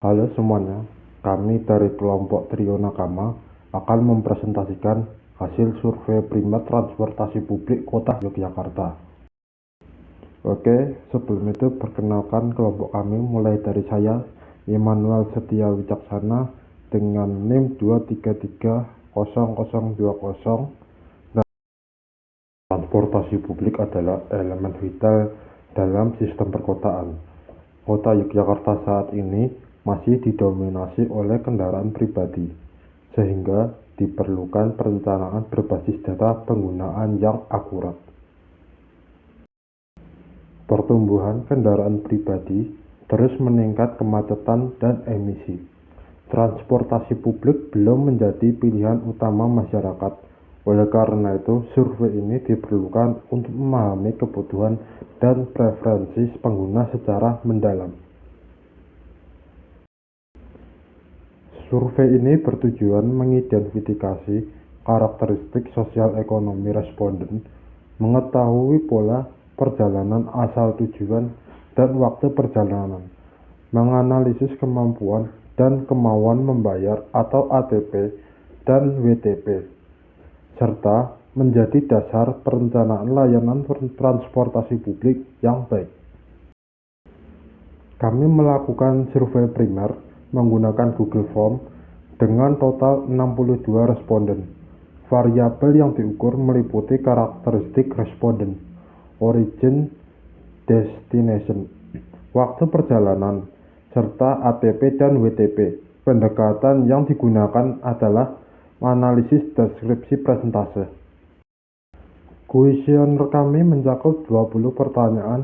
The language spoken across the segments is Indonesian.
Halo semuanya, kami dari kelompok Trio Nakama akan mempresentasikan hasil survei primer transportasi publik Kota Yogyakarta. Oke, sebelum itu perkenalkan kelompok kami mulai dari saya, Immanuel Setia Wicaksana dengan NIM 2330020. Transportasi publik adalah elemen vital dalam sistem perkotaan. Kota Yogyakarta saat ini masih didominasi oleh kendaraan pribadi, sehingga diperlukan perencanaan berbasis data penggunaan yang akurat. Pertumbuhan kendaraan pribadi terus meningkat kemacetan dan emisi. Transportasi publik belum menjadi pilihan utama masyarakat. Oleh karena itu, survei ini diperlukan untuk memahami kebutuhan dan preferensi pengguna secara mendalam. Survei ini bertujuan mengidentifikasi karakteristik sosial ekonomi responden, mengetahui pola perjalanan asal tujuan dan waktu perjalanan, menganalisis kemampuan dan kemauan membayar atau ATP dan WTP, serta menjadi dasar perencanaan layanan transportasi publik yang baik. Kami melakukan survei primer menggunakan Google Form dengan total 62 responden. Variabel yang diukur meliputi karakteristik responden, origin, destination, waktu perjalanan, serta ATP dan WTP. Pendekatan yang digunakan adalah analisis deskripsi presentase. Kuesioner kami mencakup 20 pertanyaan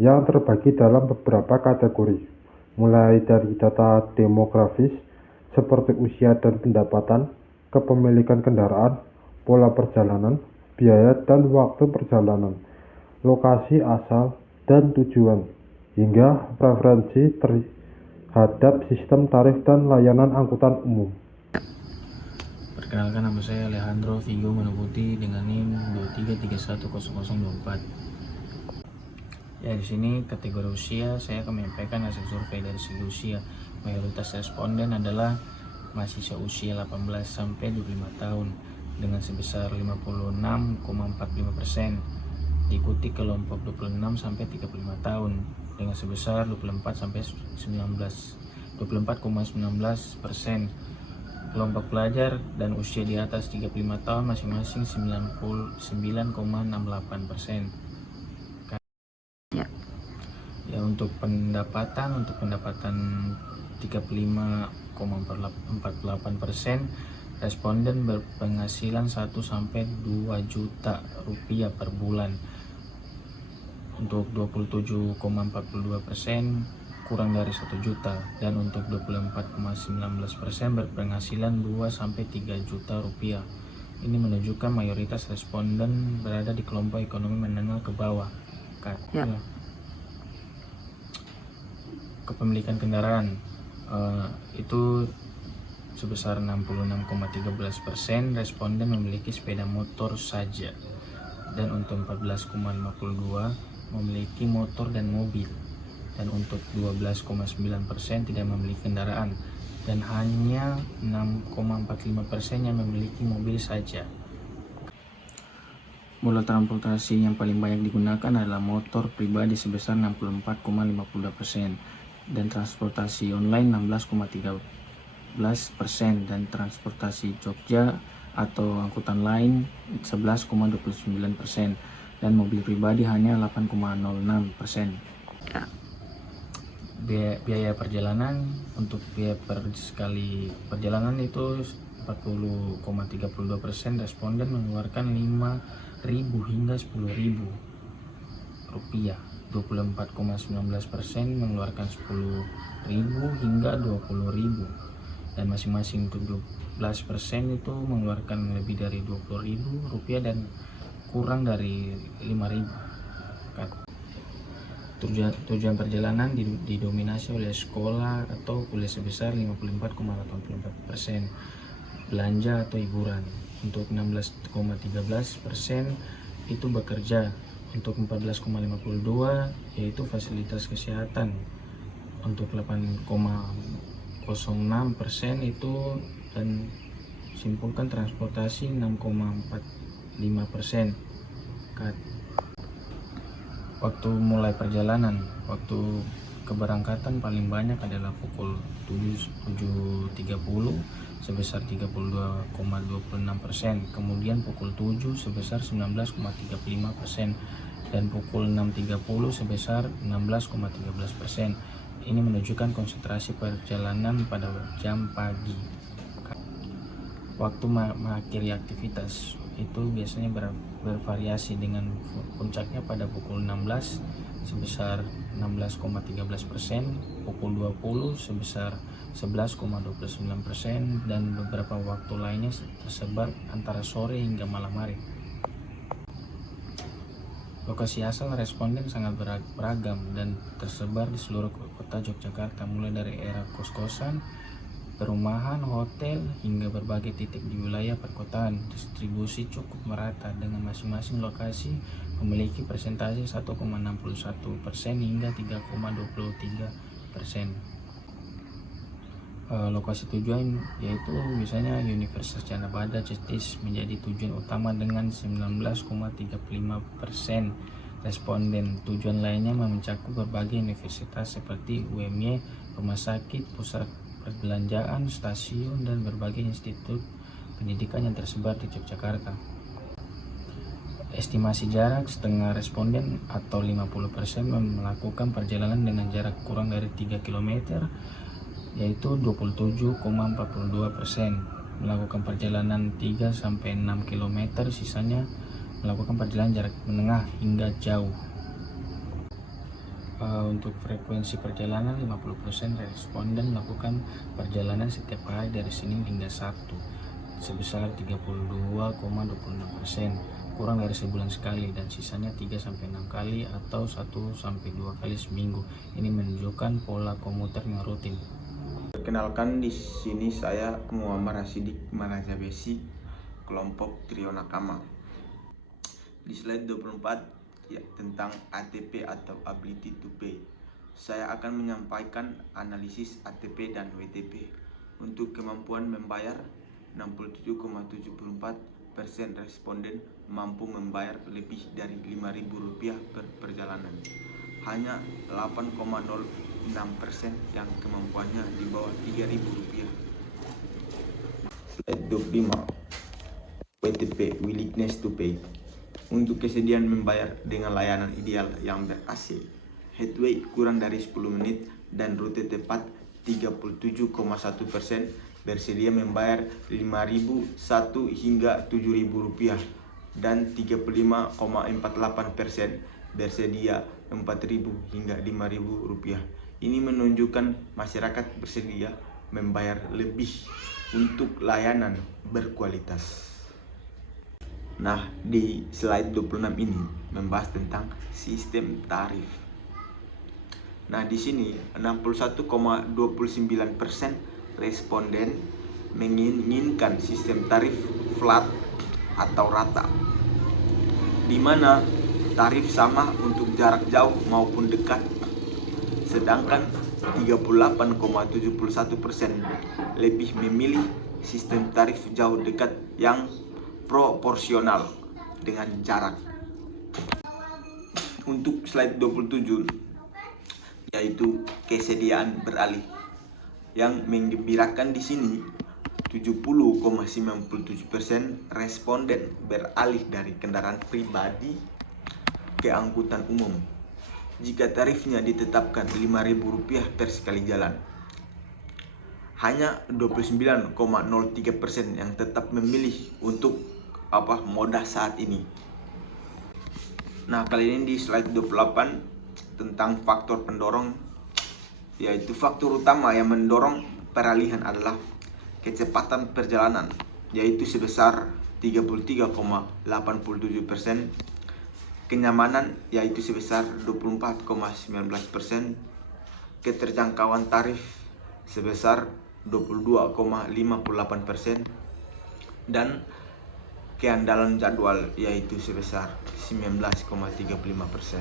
yang terbagi dalam beberapa kategori, mulai dari data demografis seperti usia dan pendapatan, kepemilikan kendaraan, pola perjalanan, biaya dan waktu perjalanan, lokasi asal dan tujuan, hingga preferensi terhadap sistem tarif dan layanan angkutan umum. Perkenalkan, nama saya Alejandro Vigo Manoputi dengan NIM 233100024. Ya, di sini kategori usia saya akan menyampaikan hasil survei dari segi usia. Mayoritas responden adalah mahasiswa usia 18 sampai 25 tahun dengan sebesar 56,45%. Diikuti kelompok 26 sampai 35 tahun dengan sebesar 24,19%. Kelompok pelajar dan usia di atas 35 tahun masing-masing 99,68%. Ya, untuk pendapatan 35,48%. Responden berpenghasilan 1 sampai 2 juta rupiah per bulan. Untuk 27,42% kurang dari 1 juta, dan untuk 24,19% berpenghasilan 2 sampai 3 juta rupiah. Ini menunjukkan mayoritas responden berada di kelompok ekonomi menengah ke bawah. Kepemilikan kendaraan itu sebesar 66,13%. Responden memiliki sepeda motor saja, dan untuk 14,52% memiliki motor dan mobil, dan untuk 12,9% tidak memiliki kendaraan, dan hanya 6,45% yang memiliki mobil saja. Moda transportasi yang paling banyak digunakan adalah motor pribadi sebesar 64,52%, dan transportasi online 16,13%, dan transportasi Jogja atau angkutan lain 11,29%, dan mobil pribadi hanya 8,06%. Biaya perjalanan, untuk biaya per sekali perjalanan itu 40,32%. Responden mengeluarkan 5.000 hingga 10.000 rupiah. 24,19% mengeluarkan 10.000 hingga 20.000, dan masing-masing untuk 12% itu mengeluarkan lebih dari 20.000 rupiah dan kurang dari 5.000. Tujuan perjalanan didominasi oleh sekolah atau kuliah sebesar 54,84%, belanja atau hiburan untuk 16,13%, itu bekerja untuk 14,52%, yaitu fasilitas kesehatan untuk 8,4 6% itu, dan simpulkan transportasi 6,45%. Waktu mulai perjalanan, waktu keberangkatan paling banyak adalah pukul 7.30 sebesar 32,26%, kemudian pukul 7 sebesar 19,35%, dan pukul 6.30 sebesar 16,13%. Ini menunjukkan konsentrasi perjalanan pada jam pagi. Waktu mengakhiri aktivitas itu biasanya bervariasi, dengan puncaknya pada pukul 16 sebesar 16,13%, pukul 20 sebesar 11,29%, dan beberapa waktu lainnya tersebar antara sore hingga malam hari. Lokasi asal responden sangat beragam dan tersebar di seluruh kota Yogyakarta, mulai dari area kos-kosan, perumahan, hotel, hingga berbagai titik di wilayah perkotaan. Distribusi cukup merata, dengan masing-masing lokasi memiliki persentase 1,61% hingga 3,23%. Lokasi tujuan yaitu misalnya Universitas Gadjah Mada Cetis menjadi tujuan utama dengan 19,35% responden. Tujuan lainnya mencakup berbagai universitas seperti UMY, rumah sakit, pusat perbelanjaan, stasiun, dan berbagai institut pendidikan yang tersebar di Yogyakarta. Estimasi jarak, setengah responden atau 50% melakukan perjalanan dengan jarak kurang dari 3 km, yaitu 27,42%. Melakukan perjalanan 3-6 km, sisanya melakukan perjalanan jarak menengah hingga jauh. Untuk frekuensi perjalanan, 50% responden melakukan perjalanan setiap hari dari Senin hingga Sabtu sebesar 32,26%, kurang dari sebulan sekali, dan sisanya 3-6 kali atau 1-2 kali seminggu. Ini menunjukkan pola komuter yang rutin. Perkenalkan, di sini saya Muhammad Rasidik Maraja Besi, kelompok Trio Nakama. Di slide 24 tentang ATP atau Ability to Pay. Saya akan menyampaikan analisis ATP dan WTP. Untuk kemampuan membayar, 67,74% responden mampu membayar lebih dari Rp5.000 per perjalanan. Hanya 8,06% yang kemampuannya di bawah Rp3.000. Slide 25. WTP, willingness to pay. Untuk kesediaan membayar dengan layanan ideal yang ber-AC, headway kurang dari 10 menit, dan rute tepat, 37,1% bersedia membayar Rp5.001 hingga Rp7.000, dan 35,48% bersedia Rp4.000 hingga Rp5.000. Ini menunjukkan masyarakat bersedia membayar lebih untuk layanan berkualitas. Nah, di slide 26 ini membahas tentang sistem tarif. Nah, di sini 61,29% responden menginginkan sistem tarif flat atau rata, di mana tarif sama untuk jarak jauh maupun dekat. Sedangkan 38,71% lebih memilih sistem tarif jauh dekat yang proporsional dengan jarak. Untuk slide 27 yaitu kesediaan beralih. Yang menggembirakan di sini, 70,97% responden beralih dari kendaraan pribadi ke angkutan umum jika tarifnya ditetapkan Rp5.000 per sekali jalan. Hanya 29,03% yang tetap memilih untuk moda saat ini. Nah, kali ini di slide 28 tentang faktor pendorong, yaitu faktor utama yang mendorong peralihan adalah kecepatan perjalanan, yaitu sebesar 33,87%, kenyamanan yaitu sebesar 24,19%, keterjangkauan tarif sebesar 22,58%, dan keandalan jadwal yaitu sebesar 19,35%.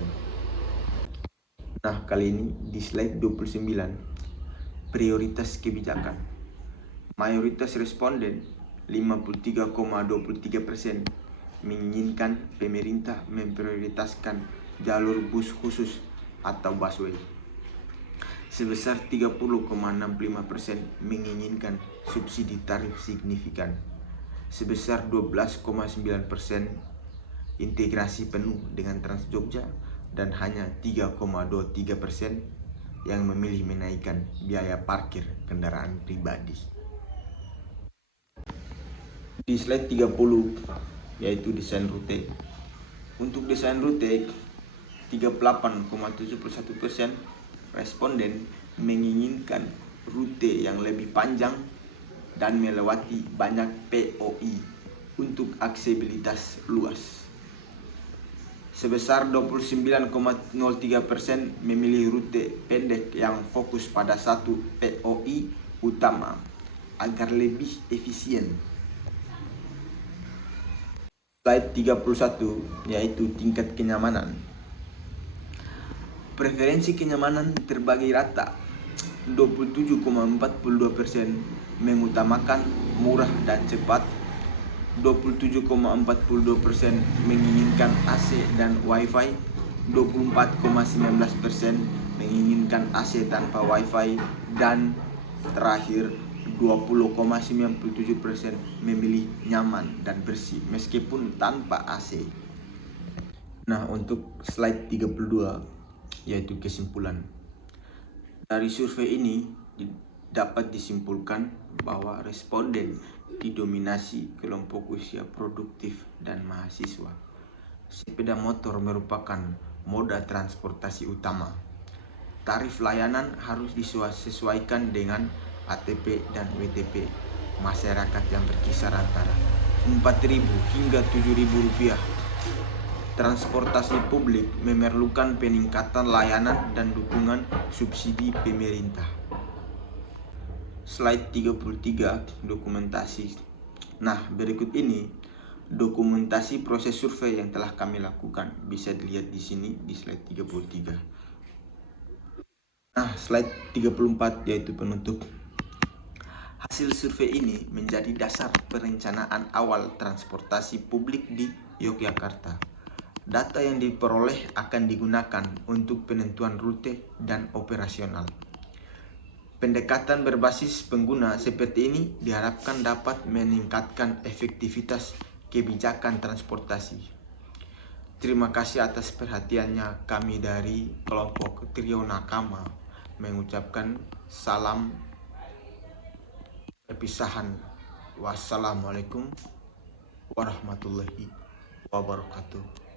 Nah, kali ini di slide 29 prioritas kebijakan. Mayoritas responden 53,23% menginginkan pemerintah memprioritaskan jalur bus khusus atau busway. Sebesar 30,65% menginginkan subsidi tarif signifikan. Sebesar 12,9% integrasi penuh dengan Trans Jogja, dan hanya 3,23% yang memilih menaikkan biaya parkir kendaraan pribadi. Di slide 30 yaitu desain rute. Untuk desain rute, 38,71% responden menginginkan rute yang lebih panjang dan melewati banyak POI untuk aksesibilitas luas. Sebesar 29,03% memilih rute pendek yang fokus pada satu POI utama agar lebih efisien. Slide 31 yaitu tingkat kenyamanan. Preferensi kenyamanan terbagi rata. 27,42% mengutamakan murah dan cepat. 27,42% menginginkan AC dan WiFi. 24,19% menginginkan AC tanpa WiFi, dan terakhir 20,97% memilih nyaman dan bersih meskipun tanpa AC. Nah, untuk slide 32 yaitu kesimpulan. Dari survei ini dapat disimpulkan bahwa responden didominasi kelompok usia produktif dan mahasiswa. Sepeda motor merupakan moda transportasi utama. Tarif layanan harus disesuaikan dengan ATP dan WTP masyarakat yang berkisar antara 4.000 hingga 7.000 rupiah. Transportasi publik memerlukan peningkatan layanan dan dukungan subsidi pemerintah. Slide 33 dokumentasi. Nah, berikut ini dokumentasi proses survei yang telah kami lakukan. Bisa dilihat di sini di slide 33. Nah, slide 34 yaitu penutup. Hasil survei ini menjadi dasar perencanaan awal transportasi publik di Yogyakarta. Data yang diperoleh akan digunakan untuk penentuan rute dan operasional. Pendekatan berbasis pengguna seperti ini diharapkan dapat meningkatkan efektivitas kebijakan transportasi. Terima kasih atas perhatiannya. Kami dari kelompok Trio Nakama mengucapkan salam perpisahan. Wassalamualaikum warahmatullahi wabarakatuh.